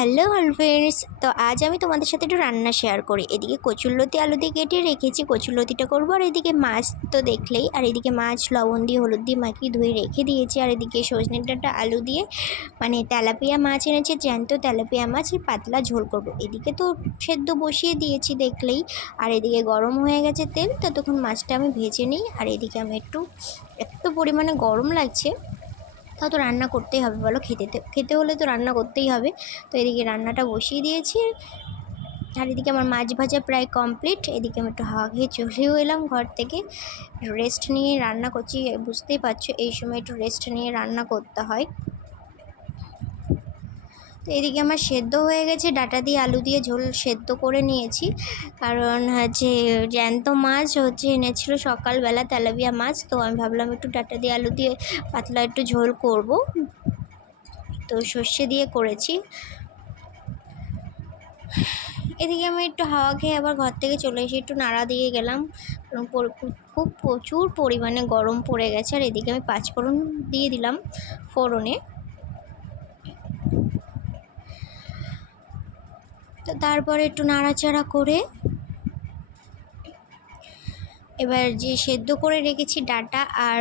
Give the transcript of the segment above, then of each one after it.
Hello friends, তো আজ আমি তোমাদের সাথে একটু রান্না শেয়ার করি। এদিকে কচুরলতি আলু দিয়ে কেটে রেখেছি, কচুরলতিটা করবো। আর এদিকে মাছ তো দেখলেই, আর এদিকে মাছ লবণ দিয়ে হলুদ দিয়ে মাখিয়ে ধুয়ে রেখে দিয়েছি। আর এদিকে সজনে ডাঁটা আলু দিয়ে মানে তেলাপিয়া মাছ এনেছে, জ্যান্ত তেলাপিয়া মাছ, পাতলা ঝোল করবো। এদিকে তো সেদ্ধ বসিয়ে দিয়েছি দেখলেই। আর এদিকে গরম হয়ে গেছে তেল, ততক্ষণ মাছটা আমি ভেজে নিই। আর এদিকে আমি এত পরিমাণে গরম লাগছে, তাও তো রান্না করতেই হবে, বলো, খেতে হলে তো রান্না করতেই হবে। তো এদিকে রান্নাটা বসিয়ে দিয়েছি। আর এদিকে আমার মাছ ভাজা প্রায় কমপ্লিট। এদিকে আমি একটু হাওয়া খেয়ে চলেও এলাম ঘর থেকে। রেস্ট নিয়ে রান্না করছি, বুঝতেই পারছো এই সময় একটু রেস্ট নিয়ে রান্না করতে হয়। তো এদিকে আমার সেদ্ধ হয়ে গেছে, ডাঁটা দিয়ে আলু দিয়ে ঝোল সেদ্ধ করে নিয়েছি। কারণ জ্যান্ত মাছ এনেছিল সকালবেলা, তেলাপিয়া মাছ। তো আমি ভাবলাম একটু ডাঁটা দিয়ে আলু দিয়ে পাতলা একটু ঝোল করব, তো সর্ষে দিয়ে করেছি। এদিকে আমি একটু হাওয়া খেয়ে আবার ঘর থেকে চলে এসে একটু নাড়া দিয়ে গেলাম, কারণ খুব প্রচুর পরিমাণে গরম পড়ে গেছে। আর এদিকে আমি পাঁচফোড়ন দিয়ে দিলাম ফোড়নে। তো তারপরে একটু নাড়াচাড়া করে এবার যে সেদ্ধ করে রেখেছি ডাঁটা আর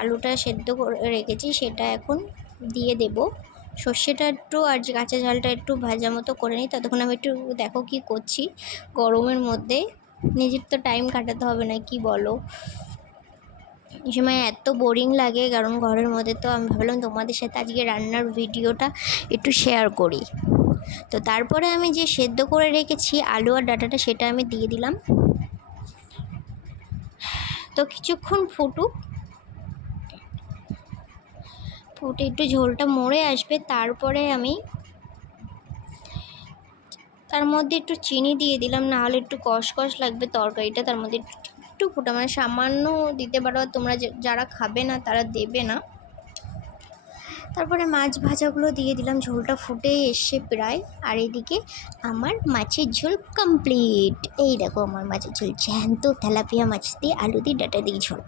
আলুটা সেদ্ধ করে রেখেছি, সেটা এখন দিয়ে দেব। সর্ষেটা একটু আর যে কাঁচা ঝালটা একটু ভাজা মতো করে নিই। ততক্ষণ আমি একটু দেখো কি করছি গরমের মধ্যে, নিজের তো টাইম কাটাতে হবে না, কি বলো। এই সময় এত বোরিং লাগে কারণ ঘরের মধ্যে। তো আমি ভাবলাম তোমাদের সাথে আজকে রান্নার ভিডিওটা একটু শেয়ার করি। তো তারপরে আমি যে সেদ্ধ করে রেখেছি আলু আর ডাঁটাটা, সেটা আমি দিয়ে দিলাম। তো কিছুক্ষণ ফুটে একটু ঝোলটা মরে আসবে, তারপরে আমি তার মধ্যে একটু চিনি দিয়ে দিলাম, না হলে একটু কষকষ লাগবে তরকারিটা। তার মধ্যে একটু ফুটা মানে সামান্য দিতে পারো, তোমরা যারা খাবে না তারা দেবে না। তারপরে মাছ ভাজাগুলো দিয়ে দিলাম, ঝোলটা ফুটে এসে প্রায়। আর এদিকে আমার মাছের ঝোল কমপ্লিট। এই দেখো আমার মাছের ঝোল, জ্যান্ত তেলাপিয়া মাছ দিয়ে আলু দিয়ে ডাঁটা দিয়ে ঝোল।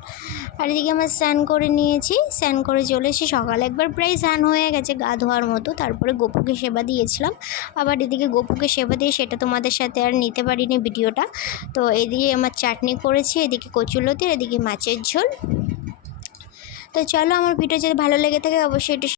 আর এদিকে আমার স্নান করে নিয়েছি, স্নান করে চলে এসে সকালে একবার প্রায় স্নান হয়ে গেছে গা ধোয়ার মতো। তারপরে গপুকে সেবা দিয়েছিলাম। আবার এদিকে গপুকে সেবা দিয়ে সেটা তোমাদের সাথে আর নিতে পারিনি ভিডিওটা। তো এদিকে আমার চাটনি করেছি, এদিকে কচুরলতি, এদিকে মাছের ঝোল। তো চলো, আমার ভিডিও যদি ভালো লেগে থাকে অবশ্যই একটু